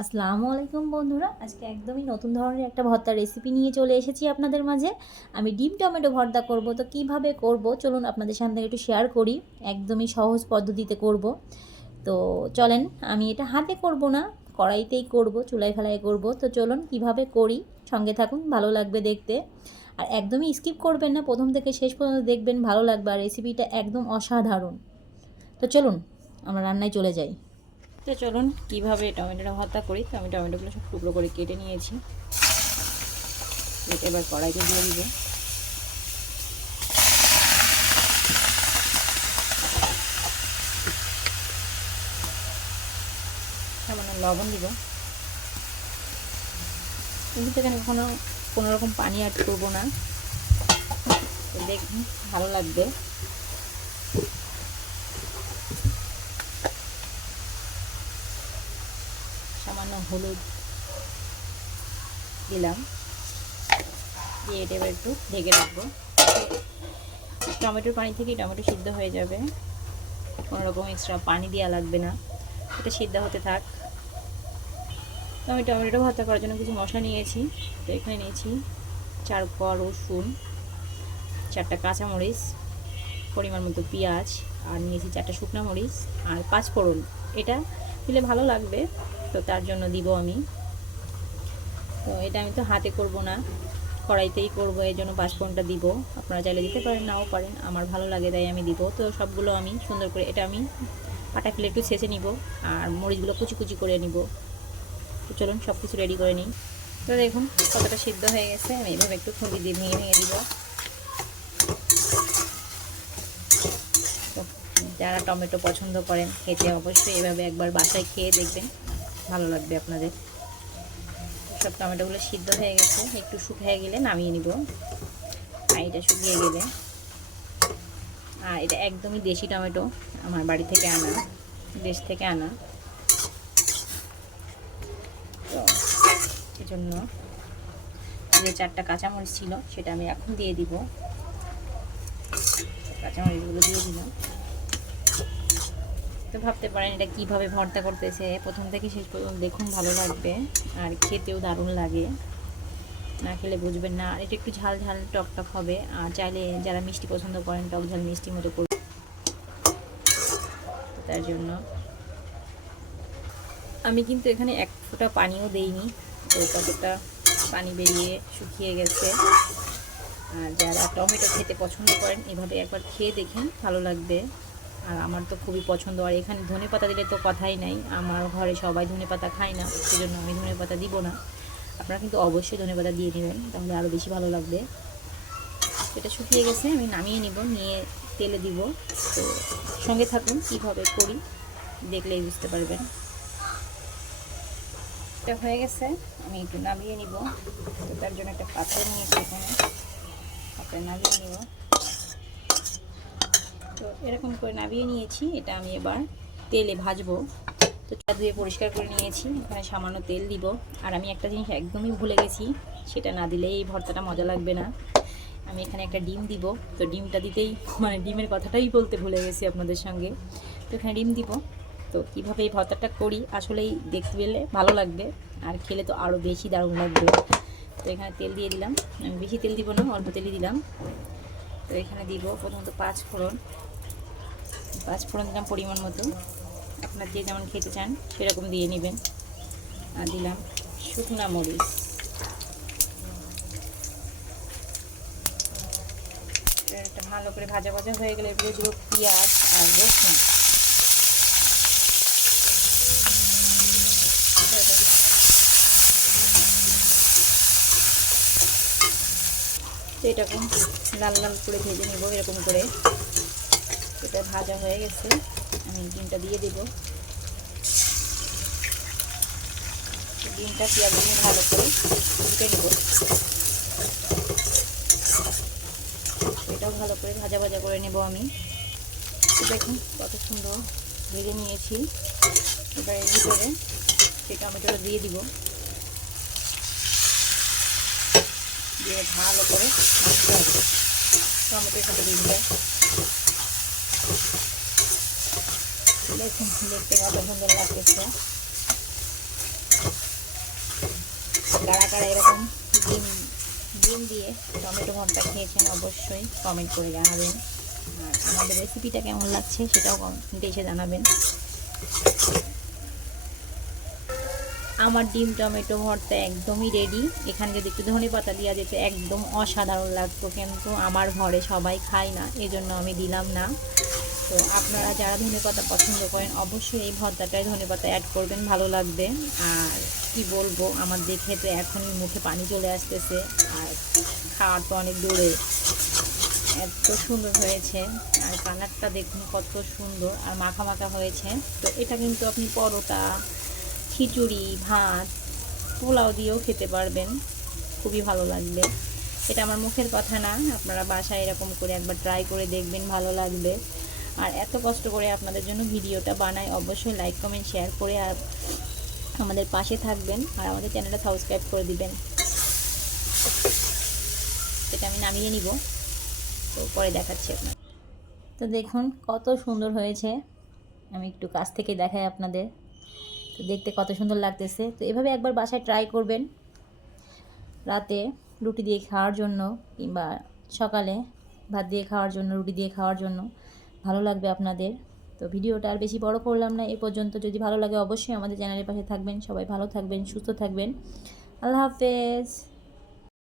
আসসালামু আলাইকুম বন্ধুরা, আজকে একদমই নতুন ধরনের একটা ভর্তার রেসিপি নিয়ে চলে এসেছি আপনাদের মাঝে। আমি ডিম টমেটো ভর্তা করব। তো কিভাবে করব চলুন আপনাদের সাথে একটু শেয়ার করি। একদমই সহজ পদ্ধতিতে করব। তো চলেন, আমি এটা হাতে করব না, কড়াইতেই করব, চুলায় ফেলায় করব। তো চলুন কিভাবে করি, সঙ্গে থাকুন, ভালো লাগবে দেখতে। আর একদমই স্কিপ করবেন না, প্রথম থেকে শেষ পর্যন্ত দেখবেন, ভালো লাগবে। আর রেসিপিটা একদম অসাধারণ। তো চলুন আমরা রান্নায় চলে যাই। তো চলুন কীভাবে টমেটোটা ভর্তা করি। তো আমি টমেটোগুলো সব টুকরো করে কেটে নিয়েছি। এটা এবার কড়াইতে দিয়ে দিব। সামান্য লবণ দিব। কিন্তু এখানে কোনো রকম পানি অ্যাড করবো না। দেখুন ভালো লাগবে। সামান্য হলুদ দিলাম, দিয়ে এটা এবার একটু ঢেকে রাখবো। টমেটোর পানি থেকেই টমেটো সিদ্ধ হয়ে যাবে, কোনো রকম এক্সট্রা পানি দেওয়া লাগবে না। এটা সিদ্ধ হতে থাক। তো আমি টমেটো ভর্তা করার জন্য কিছু মশলা নিয়েছি। তো এখানে নিয়েছি 4 কোয়া রসুন, 4টা কাঁচামরিচ, পরিমাণ মতো পেঁয়াজ, আর নিয়েছি 4টা শুকনো মরিচ আর 5 ফোড়ন। এটা দিলে ভালো লাগবে, তো তার জন্য দিব আমি। তো এটা আমি তো হাতে করব না, কড়াইতেই করব, এই জন্য 5 ফোড়নটা দিব। আপনারা চাইলে দিতে পারেন, নাও পারেন, আমার ভালো লাগে তাই আমি দিব। তো সবগুলো আমি সুন্দর করে এটা আমি পাটা ফেলে একটু ছেঁচে নিব, আর মরিচগুলো কুচি কুচি করে নিব। তো চলুন সব কিছু রেডি করে নিই। তো দেখুন কতটা সিদ্ধ হয়ে গেছে। আমি এইভাবে একটু খুন্তি দিয়ে ভেঙে ভেঙে দিব। যারা টমেটো পছন্দ করেন খেতে, অবশ্যই এভাবে একবার বাসায় খেয়ে দেখবেন, ভালো লাগবে আপনাদের। সব টমেটোগুলো সিদ্ধ হয়ে গেছে, একটু শুকিয়ে গেলে নামিয়ে নিব। আর এটা শুকিয়ে গেলে, আর এটা একদমই দেশি টমেটো, আমার বাড়ি থেকে আনা, দেশ থেকে আনা। তো এই জন্য যে 4টা কাঁচামরিচ ছিল সেটা আমি এখন দিয়ে দিব। কাঁচামরিচগুলো দিয়ে দিলাম। তো ভাবতে পারেন এটা কিভাবে ভর্তা করতেছে, প্রথম থেকে শেষ পর্যন্ত দেখুন, ভালো লাগবে। আর খেতেও দারুণ লাগে, না খেলে বুঝবেন না। আর এটা একটু ঝাল ঝাল টক টক হবে। আর চাইলে যারা মিষ্টি পছন্দ করেন, টক ঝাল মিষ্টি মতো করবে। তার জন্য আমি কিন্তু এখানে 1 ফোঁটা পানিও দেইনি। তো কতটা পানি বেরিয়ে শুকিয়ে গেছে। আর যারা টমেটো খেতে পছন্দ করেন এভাবে একবার খেয়ে দেখেন, ভালো লাগবে। আর আমার তো খুবই পছন্দ। আর এখানে ধনেপাতা দিলে তো কথাই নাই, আমার ঘরে সবাই ধনেপাতা খায় না, সেজন্য আমি ধনেপাতা দিব না। আপনারা কিন্তু অবশ্যই ধনেপাতা দিয়ে নেবেন, তাহলে আরও বেশি ভালো লাগবে। এটা শুকিয়ে গেছে, আমি নামিয়ে নিব, নিয়ে তেলে দিব। তো সঙ্গে থাকুন কীভাবে করি, দেখলেই বুঝতে পারবেন। এটা হয়ে গেছে, আমি একটু নামিয়ে নিব। তো তার জন্য একটা পাত্র নিয়েছি, এখানে পাত্রে নামিয়ে নিব। তো এরকম করে নামিয়ে নিয়েছি। এটা আমি এবার তেলে ভাজবো। তো চা ধুয়ে পরিষ্কার করে নিয়েছি, এখানে সামান্য তেল দিব। আর আমি একটা জিনিস একদমই ভুলে গেছি, সেটা না দিলে এই ভর্তাটা মজা লাগবে না। আমি এখানে একটা ডিম দিব। তো ডিমটা দিতেই ডিমের কথাটাই বলতে ভুলে গেছি আপনাদের সঙ্গে। তো এখানে ডিম দিব। তো কীভাবে এই ভর্তাটা করি আসলেই দেখতে পেলে ভালো লাগবে, আর খেলে তো আরও বেশি দারুণ লাগবে। তো এখানে তেল দিয়ে দিলাম, আমি বেশি তেল দিব না, অল্প তেলই দিলাম। তো এখানে দিব প্রথমত 5 ফোড়ন দিলাম পরিমাণ মতো, আপনার যে যেমন খেতে চান সেরকম দিয়ে নেবেন। আর দিলাম শুকনা মরিচ। এটা ভালো করে ভাজা ভাজা হয়ে গেলে এরপরে দিব পেঁয়াজ আর রসুন। এরকম লাল লাল করে ভেজে নেব, এরকম করে। এটা ভাজা হয়ে গেছে, আমি ডিমটা দিয়ে দেব। ডিমটা পেঁয়াজ দিয়ে ভালো করে ভেজে নেব। এটাও ভালো করে ভাজা ভাজা করে নেব আমি। তো দেখুন কত সুন্দর ভেজে নিয়েছি। এবার এর ভিতরে সেই টমেটোটা দিয়ে দিব, দিয়ে ভালো করে মাখতে হবে টমেটোর সাথে ডিমটা। দেখুন দেখতে কত সুন্দর লাগতেছে। কারা কারা এরকম ডিম ডিম দিয়ে টমেটো ভর্তা খেয়েছেন অবশ্যই কমেন্ট করে জানাবেন। আর আমাদের রেসিপিটা কেমন লাগছে সেটাও কমেন্টে এসে জানাবেন। আমার ডিম টমেটো ভর্তা একদমই রেডি। এখানে যদি একটু ধনেপাতা দেওয়া যেত একদম অসাধারণ লাগতো, কিন্তু আমার ঘরে সবাই খায় না, এজন্য আমি দিলাম না। তো আপনারা যারা ধনেপাতা পছন্দ করেন অবশ্যই এই ভর্তাটায় ধনেপাতা অ্যাড করবেন, ভালো লাগবে। আর কি বলবো, আমার দেখে তো এখনই মুখে পানি চলে আসতেছে, আর খাওয়ার তো অনেক দূরে। এত সুন্দর হয়েছে, আর কালারটা দেখুন কত সুন্দর, আর মাখা মাখা হয়েছে। তো এটা কিন্তু আপনি পরোটা, খিচুড়ি, ভাত, পোলাও দিয়েও খেতে পারবেন, খুবই ভালো লাগবে। এটা আমার মুখের কথা না, আপনারা বাসায় এরকম করে একবার ট্রাই করে দেখবেন, ভালো লাগবে। আর এত কষ্ট করে আপনাদের জন্য ভিডিওটা বানাই, অবশ্যই লাইক কমেন্ট শেয়ার করে আর আমাদের পাশে থাকবেন, আর আমাদের চ্যানেলটা সাবস্ক্রাইব করে দিবেন। এটা আমি নামিয়ে নিব, তো পরে দেখাচ্ছি আপনার। তো দেখুন কত সুন্দর হয়েছে, আমি একটু কাছ থেকে দেখাই আপনাদের। তো দেখতে কত সুন্দর লাগতেছে। তো এভাবে একবার বাসায় ট্রাই করবেন, রাতে রুটি দিয়ে খাওয়ার জন্য কিংবা সকালে ভাত দিয়ে খাওয়ার জন্য, রুটি দিয়ে খাওয়ার জন্য ভালো লাগবে আপনাদের। তো ভিডিওটা আর বেশি বড় করলাম না, এ পর্যন্ত। যদি ভালো লাগে অবশ্যই আমাদের চ্যানেলের পাশে থাকবেন। সবাই ভালো থাকবেন, সুস্থ থাকবেন। আল্লাহ হাফেজ।